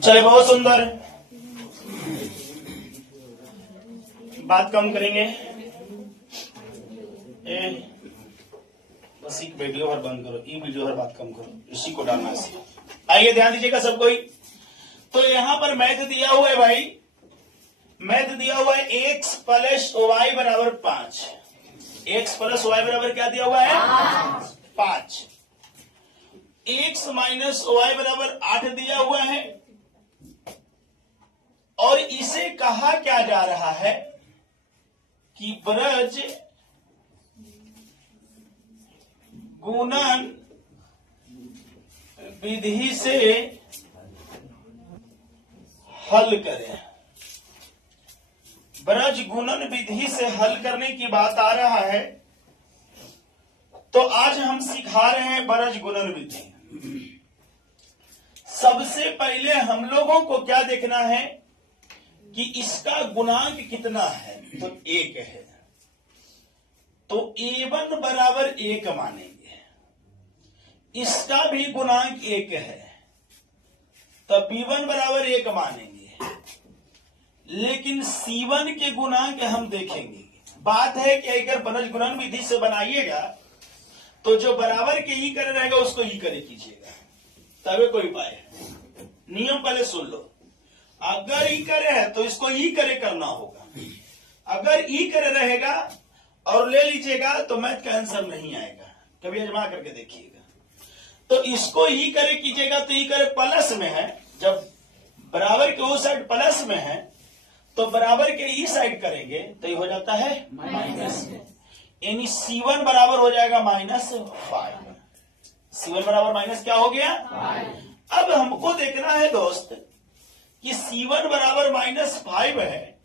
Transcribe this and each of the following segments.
चले, बहुत सुंदर। बात कम करेंगे। बस एक वीडियो हर बंद करो, ई वीडियो हर बात कम करो, इसी को डालना है। आइए ध्यान दीजिएगा सब कोई। तो यहां पर मैथ दिया हुआ है भाई, मैथ दिया हुआ है x प्लस वाई बराबर 5। x प्लस वाई बराबर क्या दिया हुआ है? 5। x माइनस वाई बराबर 8 दिया हुआ है। और इसे कहा क्या जा रहा है कि ब्रज गुणन विधि से हल करें। ब्रज गुणन विधि से हल करने की बात आ रहा है। तो आज हम सिखा रहे हैं ब्रज गुणन विधि। सबसे पहले हम लोगों को क्या देखना है कि इसका गुणांक कितना है। तो 1 है, तो a1 बराबर 1 मानेंगे। इसका भी गुणांक 1 है, तो b1 बराबर 1 मानेंगे। लेकिन c1 के गुणांक हम देखेंगे। बात है कि अगर ब्रज गुणन विधि से बनाइएगा तो जो बराबर के ई करे रहेगा उसको ई करे कीजिएगा, तबे कोई पाए। नियम पहले सुन लो। अगर ई करे है तो इसको ई करे करना होगा। अगर ई करे रहेगा और ले लीजिएगा तो मैथ का आंसर नहीं आएगा। कभी आजमा करके देखिएगा। तो इसको ई करे कीजिएगा तो ई करे प्लस में है। जब बराबर के उस साइड प्लस में है तो बराबर के ई साइड करेंगे तो ये हो जाता है माइनस में। यानी C1 बराबर हो जाएगा -5। C1 बराबर माइनस क्या हो गया? अब हमको देखना है दोस्त कि C1 बराबर -5 है।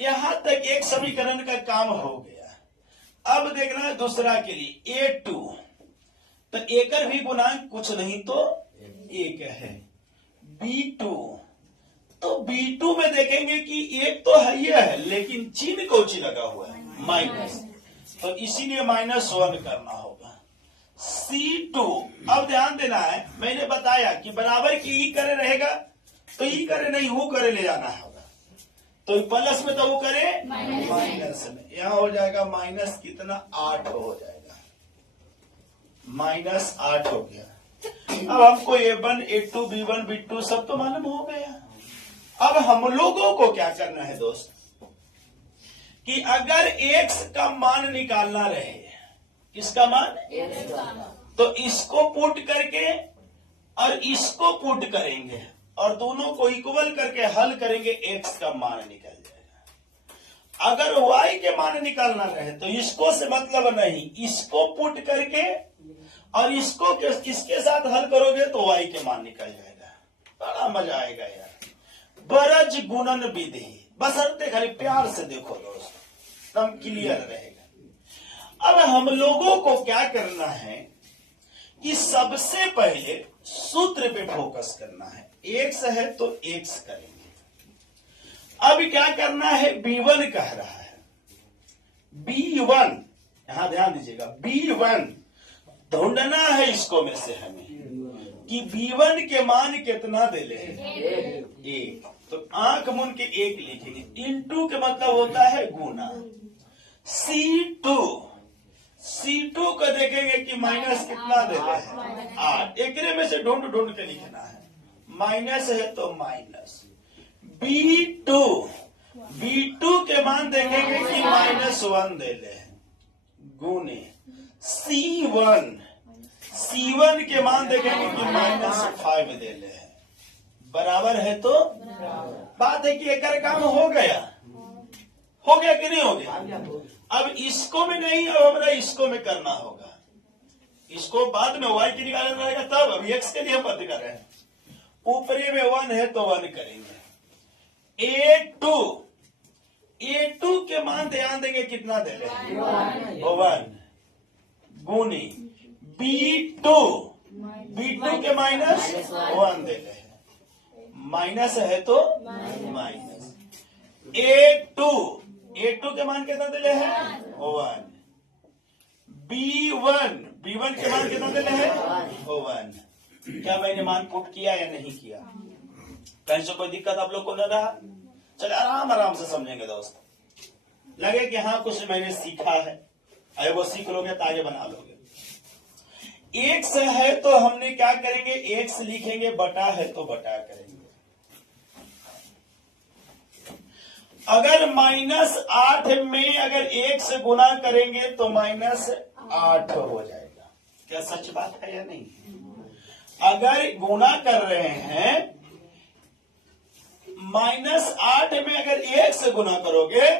यहां तक एक समीकरण का काम हो गया। अब देखना है दूसरा के लिए A2। तो एकर भी गुणांक कुछ नहीं तो 1 है। B2, तो B2 में देखेंगे कि 1 तो है ही है, लेकिन चिन्ह कोची लगा हुआ है माइनस, तो इसीलिए -1 करना होगा। C2, अब ध्यान देना है, मैंने बताया कि बराबर की ई करे रहेगा तो ई करे नहीं वो करे ले जाना होगा। तो प्लस में तो वो करे माइनस में। यहां हो जाएगा माइनस कितना? 8 हो जाएगा। -8 हो गया। अब हमको A1, A2, B1, B2 सब तो मालूम हो गया। अब हम लोगों को क्या करना है दोस्त कि अगर x का मान निकालना रहे, इसका मान, तो इसको पुट करके और इसको पुट करेंगे और दोनों को इक्वल करके हल करेंगे, x का मान निकल जाएगा। अगर y के मान निकालना रहे तो इसको से मतलब नहीं, इसको पुट करके और इसको इसके साथ हल करोगे तो y के मान निकल जाएगा। बड़ा मजा आएगा यार। ब्रज गुणन विधि, बशर्ते खाली प्यार से देखो दोस्त, एकदम क्लियर रहेगा। अब हम लोगों को क्या करना है कि सबसे पहले सूत्र पे फोकस करना है। x है तो x करेंगे। अब क्या करना है? B1 कह रहा है। B1, यहां ध्यान दीजिएगा, B1 ढूंढना है इसको में से हमें कि B1 के मान कितना दे ले? 1। तो आंख मुन के 1 लिखेंगे। इनटू के मतलब होता है गुना। C2 को देखेंगे कि माइनस कितना दे रहे हैं? 8। एकरे में से ढूंढ ढूंढ के लिखना है। माइनस है तो माइनस। B2 के मान देखेंगे कि -1 दे ले गुने। C1 के मान देखेंगे कि -5 दे ले। बराबर है तो बात है कि एक काम हो गया कि नहीं हो गया? अब इसको में नहीं, अब हमारा इसको में करना होगा। इसको बाद में y की निकालना रहेगा तब। अभी x के लिए हम बात कर रहे हैं। ऊपरी में 1 है तो 1 करेंगे। A2 के मान ध्यान देंगे कितना दे रहे हैं? 1 गुनी B2 के -1 दे रहे हैं। माइनस है तो माइनस। A2 के मान कितना दे हैं? 1। B1 के मान कितना दे हैं? 1। क्या मैंने मान पुट किया या नहीं किया? कहीं से कोई दिक्कत आप लोग को न रहा? चले आराम आराम से समझेंगे दोस्त। लगे कि हाँ कुछ मैंने सीखा है, अरे वो सीख लोगे तो आगे बना लोगे। एक्स है तो हमने क्या करेंगे, एक्स लिखेंगे, बटा है तो बटा करेंगे। अगर -8 में अगर 1 से गुना करेंगे तो -8 हो जाएगा। क्या सच बात है या नहीं? अगर गुना कर रहे हैं -8 में अगर 1 से गुना करोगे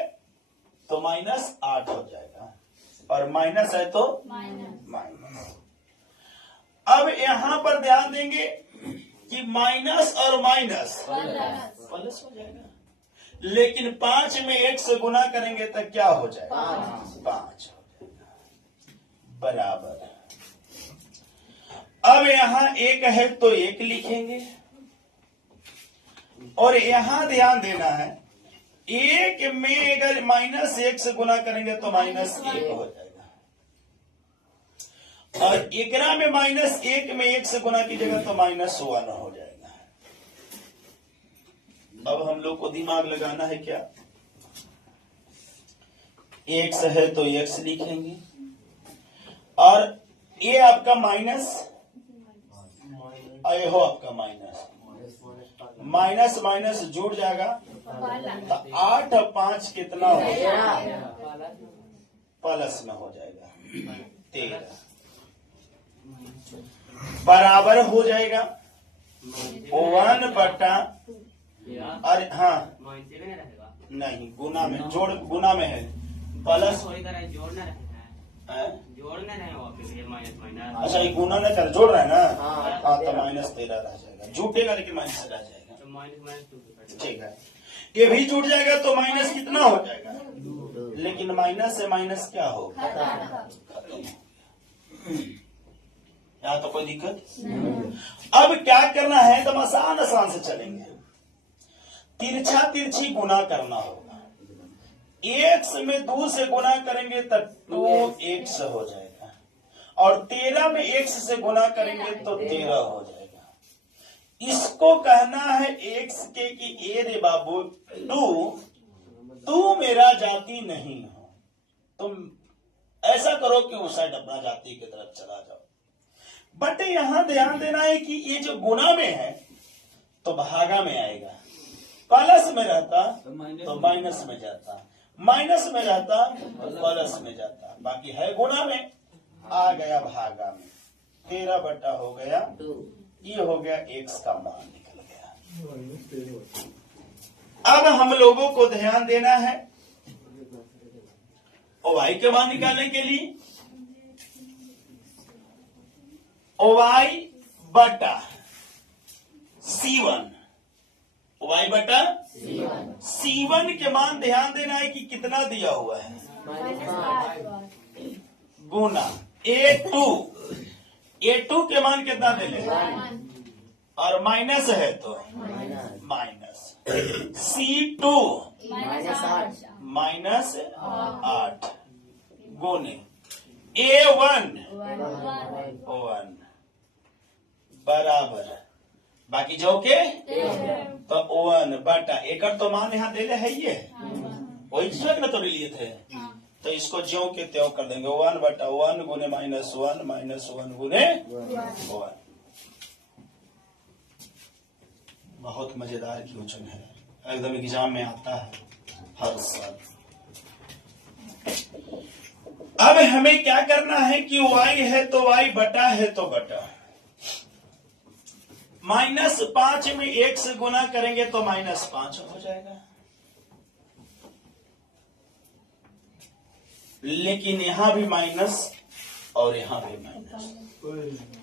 तो -8 हो जाएगा, और माइनस है तो माइनस। अब यहां पर ध्यान देंगे कि माइनस और माइनस प्लस हो जाएगा, लेकिन 5 में 1 से गुना करेंगे तो क्या हो जाएगा? 5 हो जाएगा, बराबर। अब यहां 1 है तो 1 लिखेंगे, और यहां ध्यान देना है 1 में अगर -1 से गुना करेंगे तो -1 हो जाएगा, और एकरा में -1 में 1 से गुना कीजिएगा तो -1 हो जाएगा। अब हम लोग को दिमाग लगाना है क्या? x है तो x लिखेंगे, और ये आपका माइनस, ये हो आपका माइनस, माइनस माइनस जुड़ जाएगा तो 8 और 5 कितना हो जाएगा? प्लस में हो जाएगा 13, बराबर हो जाएगा 1 बटा, अरे हाँ नहीं, गुना में, जोड़ गुना में है, प्लस जोड़ना नहीं हो, अच्छा ये गुना नहीं कर, जोड़ रहा है ना? हाँ तो -13 रह जाएगा, जुटेगा लेकिन माइनस रह जाएगा। ठीक है, ये भी जुट जाएगा तो माइनस कितना हो जाएगा, लेकिन माइनस से माइनस क्या होगा? यहाँ तो कोई दिक्कत। अब क्या करना है, एकदम आसान आसान से चलेंगे। तिरछा तिरछी गुना करना होगा, 1 में 2 से गुना करेंगे तो 2x हो जाएगा, और 13 में 1 से गुना करेंगे तो 13 हो जाएगा। इसको कहना है x के कि ए रे बाबू तू मेरा जाति नहीं हो, तुम ऐसा करो कि उस साइड अपना जाति की तरफ चला जाओ। बट यहां ध्यान देना है कि ये जो गुना में है तो भागा में आएगा, प्लस में रहता तो माइनस में जाता, माइनस में जाता तो प्लस में जाता, बाकी है गुना में, आ गया भागा में, 13 बटा हो गया, ये हो गया x का मान निकल गया। अब हम लोगों को ध्यान देना है y के मान निकालने के लिए y बटा C1, y बटा C1 के मान ध्यान देना है कि कितना दिया हुआ है, गुना A2 के मान कितना दे ले, और माइनस है तो माइनस, C2 -8 गुने A1 1 बराबर, बाकी जो के तो 1 बटा, एक तो मान यहाँ दे ले है, ये वही चीज ना तो लिए थे, तो इसको ज्यों के त्यों कर देंगे, 1 बटा 1 गुने -1 गुने 1। बहुत मजेदार क्वेश्चन है, एकदम एग्जाम में आता है हर साल। अब हमें क्या करना है कि y है तो y, बटा है तो बटा, -5 में 1 से गुना करेंगे तो -5 हो जाएगा, लेकिन यहां भी माइनस और यहां भी माइनस,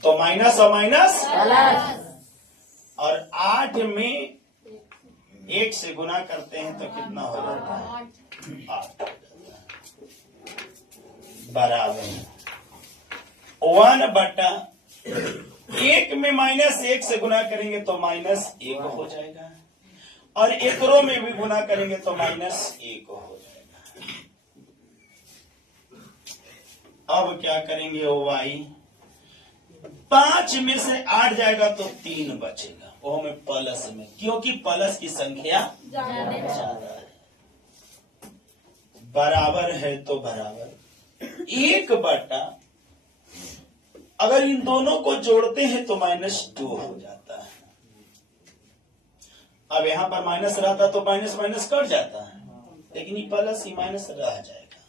तो माइनस और माइनस, और 8 में 1 से गुना करते हैं तो कितना हो जाता है, 8 बराबर 1 बटा 1 में -1 से गुना करेंगे तो -1 हो जाएगा, और एकरों में भी गुना करेंगे तो -1 हो जाएगा। अब क्या करेंगे, y 5 में से 8 जाएगा तो 3 बचेगा, वो में प्लस में, क्योंकि प्लस की संख्या ज्यादा है। बराबर है तो बराबर 1/, अगर इन दोनों को जोड़ते हैं तो -2 हो जाता है। अब यहां पर माइनस रहता तो माइनस माइनस कट जाता है, लेकिन ये प्लस ही माइनस रह जाएगा।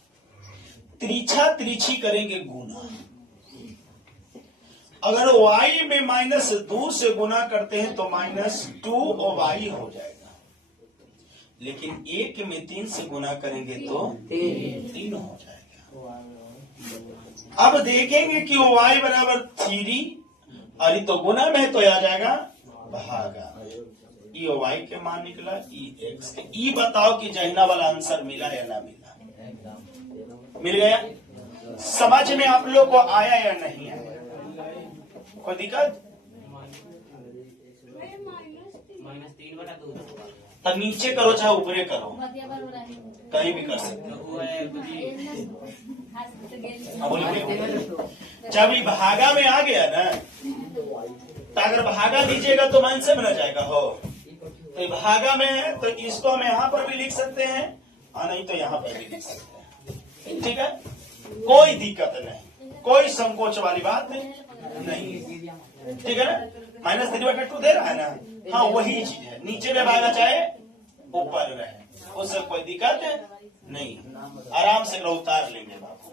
त्रिछा त्रिछी करेंगे गुना, अगर y में -2 से गुना करते हैं तो -2 और y हो जाएगा, लेकिन 1 में 3 से गुना करेंगे तो 3 हो जाएगा। अब देखेंगे कि y बराबर 3, और ये तो गुना में तो आ जाएगा भागा, ई और y के मान निकला x के। ई बताओ कि जहिना वाला आंसर मिला या ना मिला? मिल गया। समझ में आप लोग को आया या नहीं आया? कोई दिक्कत? तब नीचे करो चाहे ऊपरे करो, कहीं भी कर सकते हो। जब ये भागा में आ गया ना, तो अगर भागा दीजिएगा तो मान से बना जाएगा हो, तो भागा में है तो इसको हम यहाँ पर भी लिख सकते हैं और नहीं तो यहाँ पर भी लिख सकते हैं। ठीक है, कोई दिक्कत नहीं, कोई संकोच वाली बात नहीं। ठीक है ना, -3/2 दे रहा है ना, हाँ वही चीज है, नीचे में भागा चाहे ऊपर रहे, उससे कोई दिक्कत नहीं, आराम से उतार लेंगे बाबू।